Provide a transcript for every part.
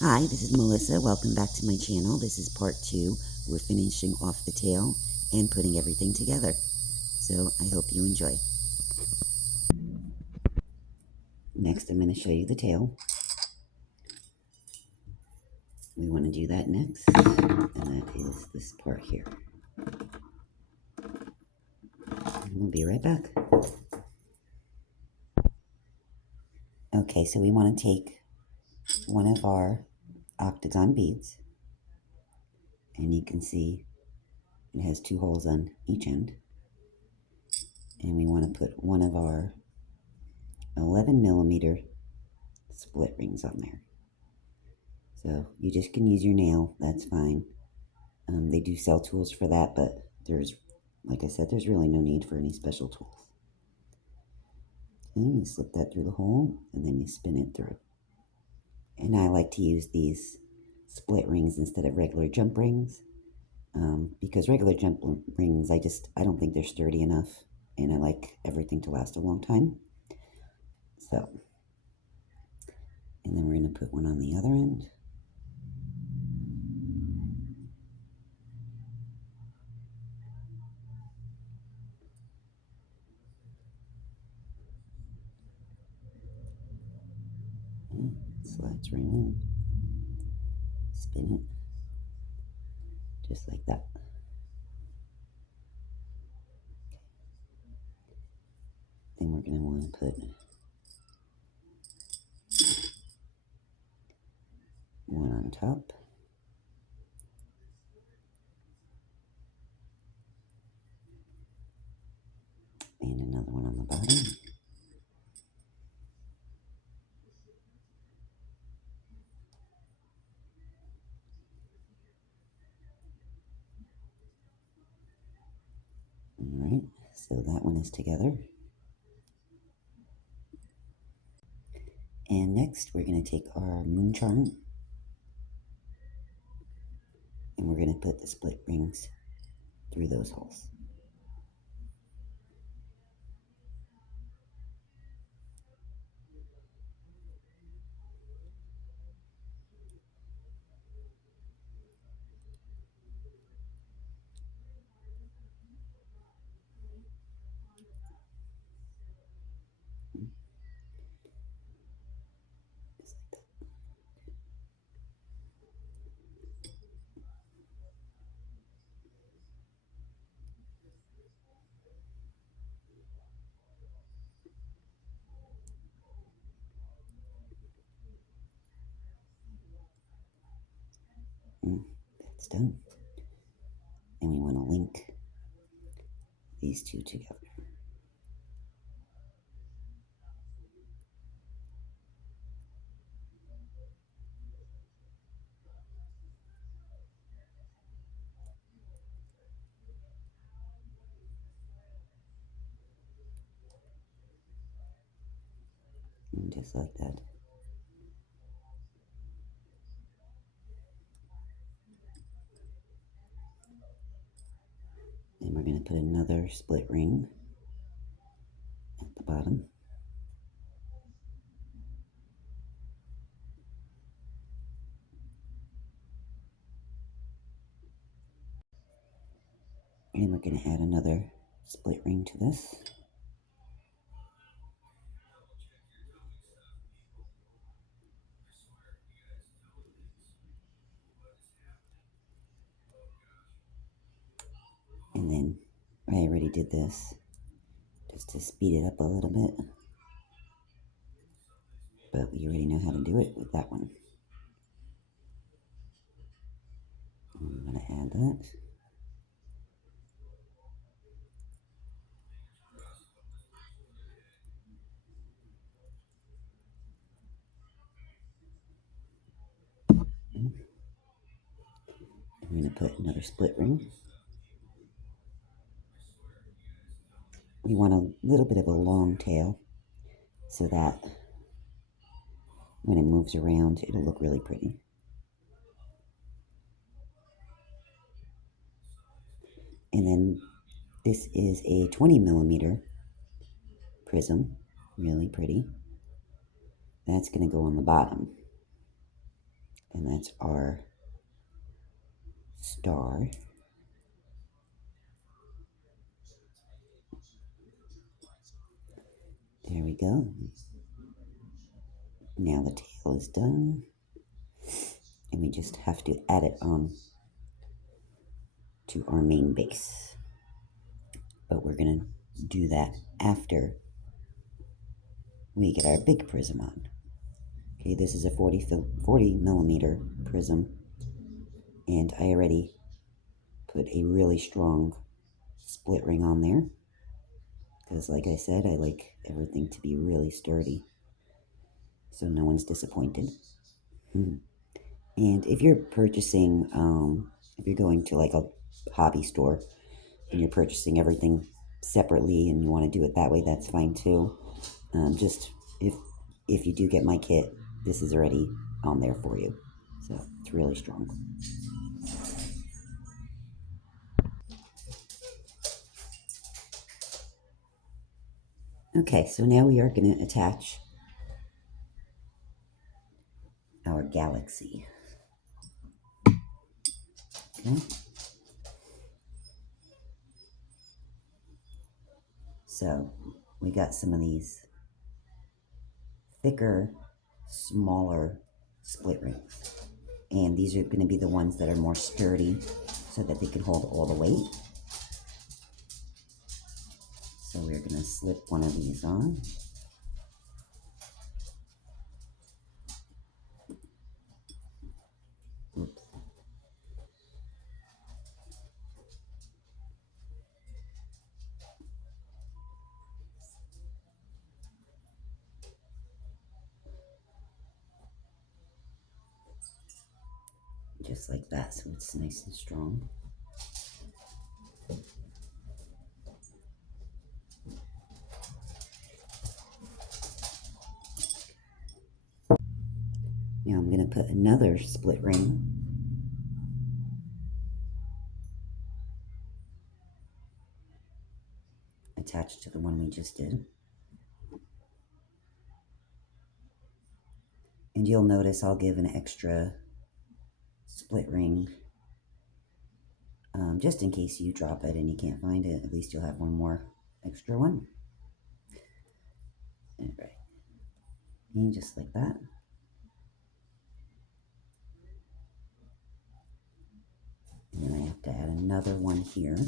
Hi, this is Melissa. Welcome back to my channel. This is part 2. We're finishing off the tail and putting everything together. So I hope you enjoy. Next, I'm going to show you the tail. We want to do that next, and that is this part here. And we'll be right back. Okay, so we want to take one of our octagon beads, and you can see it has 2 holes on each end. And we want to put one of our 11 millimeter split rings on there. So you just can use your nail, that's fine. They do sell tools for that, but like I said, there's really no need for any special tools. Okay, you slip that through the hole, and then you spin it through. And I like to use these split rings instead of regular jump rings, because regular jump rings, I don't think they're sturdy enough, and I like everything to last a long time. So, and then we're going to put one on the other end. Slides right in. Spin it. Just like that. Then we're going to want to put one on top. And another one on the bottom. Alright, so that one is together. And next we're going to take our moon charm, and we're going to put the split rings through those holes. That's done. And we want to link these two together. And just like that. And we're going to put another split ring at the bottom. And we're going to add another split ring to this. And then I already did this just to speed it up a little bit. But we already know how to do it with that one. I'm going to add that. I'm going to put another split ring. We want a little bit of a long tail so that when it moves around, it'll look really pretty. And then this is a 20 millimeter prism, really pretty. That's going to go on the bottom And that's our star. There we go. Now the tail is done. And we just have to add it on to our main base. But we're going to do that after we get our big prism on. Okay, this is a 40 millimeter prism. And I already put a really strong split ring on there. Because like I said, I like everything to be really sturdy. So no one's disappointed. And if you're purchasing, if you're going to like a hobby store and you're purchasing everything separately and you want to do it that way, that's fine too. Just if you do get my kit, this is already on there for you. So it's really strong. Okay, so now we are going to attach our galaxy. Okay. So we got some of these thicker, smaller split rings. And these are going to be the ones that are more sturdy so that they can hold all the weight. So we're going to slip one of these on. Oops. Just like that, so it's nice and strong. Now I'm going to put another split ring attached to the one we just did. And you'll notice I'll give an extra split ring just in case you drop it and you can't find it. At least you'll have one more extra one. All right. And just like that. And then I have to add another one here.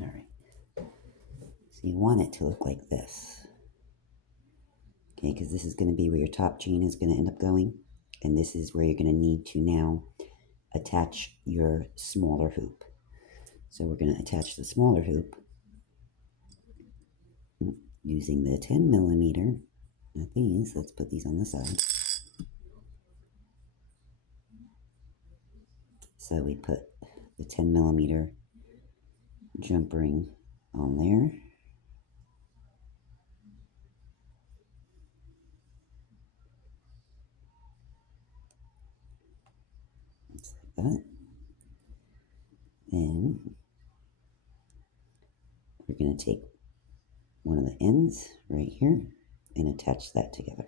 All right. So you want it to look like this. Okay, because this is going to be where your top chain is going to end up going. And this is where you're going to need to now attach your smaller hoop. So we're going to attach the smaller hoop using the 10 millimeter. Not these. Let's put these on the side. So we put the 10 millimeter jump ring on there. Just like that. Then we're going to take one of the ends right here and attach that together.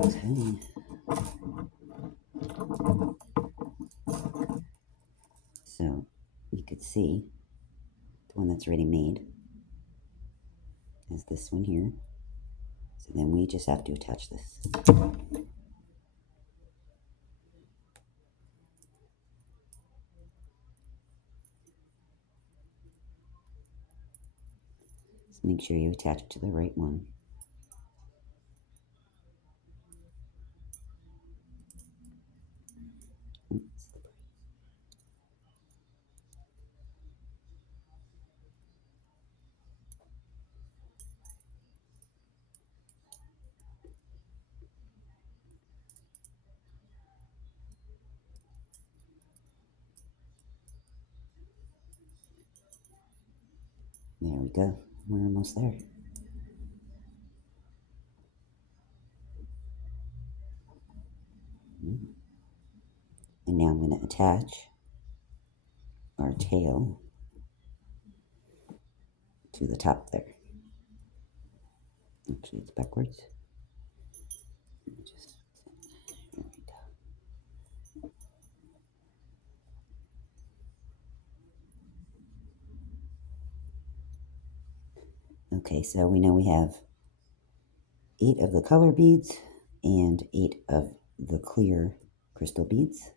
Okay. So you could see the one that's already made is this one here. So then we just have to attach this. Just make sure you attach it to the right one. Oops. There we go. We're almost there. And now I'm going to attach our tail to the top there. Actually, it's backwards. There we go. Okay, so we know we have 8 of the color beads and 8 of the clear crystal beads.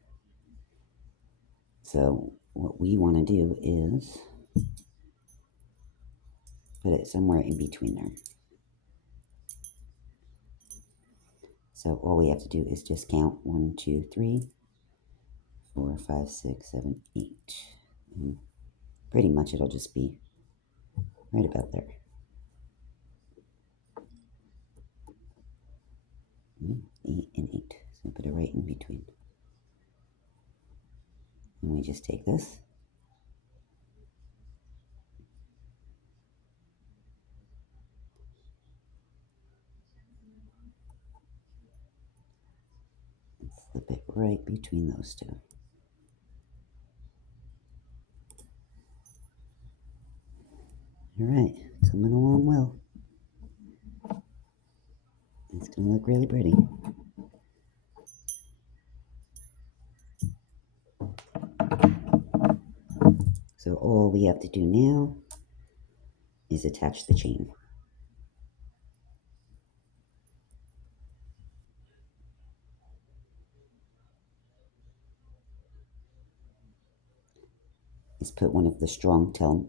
So what we want to do is put it somewhere in between there. So all we have to do is just count 1, 2, 3, 4, 5, 6, 7, 8. And pretty much it'll just be right about there. 8 and 8. So put it right in between. And we just take this. And slip it right between those two. Alright, coming along well. It's going to look really pretty. So all we have to do now is attach the chain. Is put one of the strong 10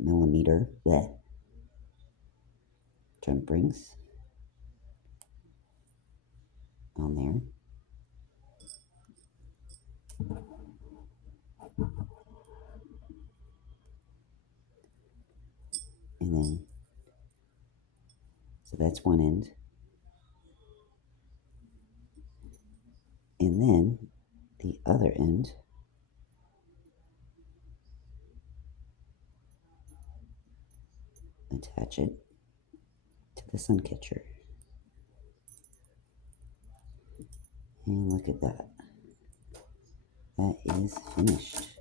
millimeter jump rings on there. And then, so that's one end. And then the other end, attach it to the suncatcher. And look at that. That is finished.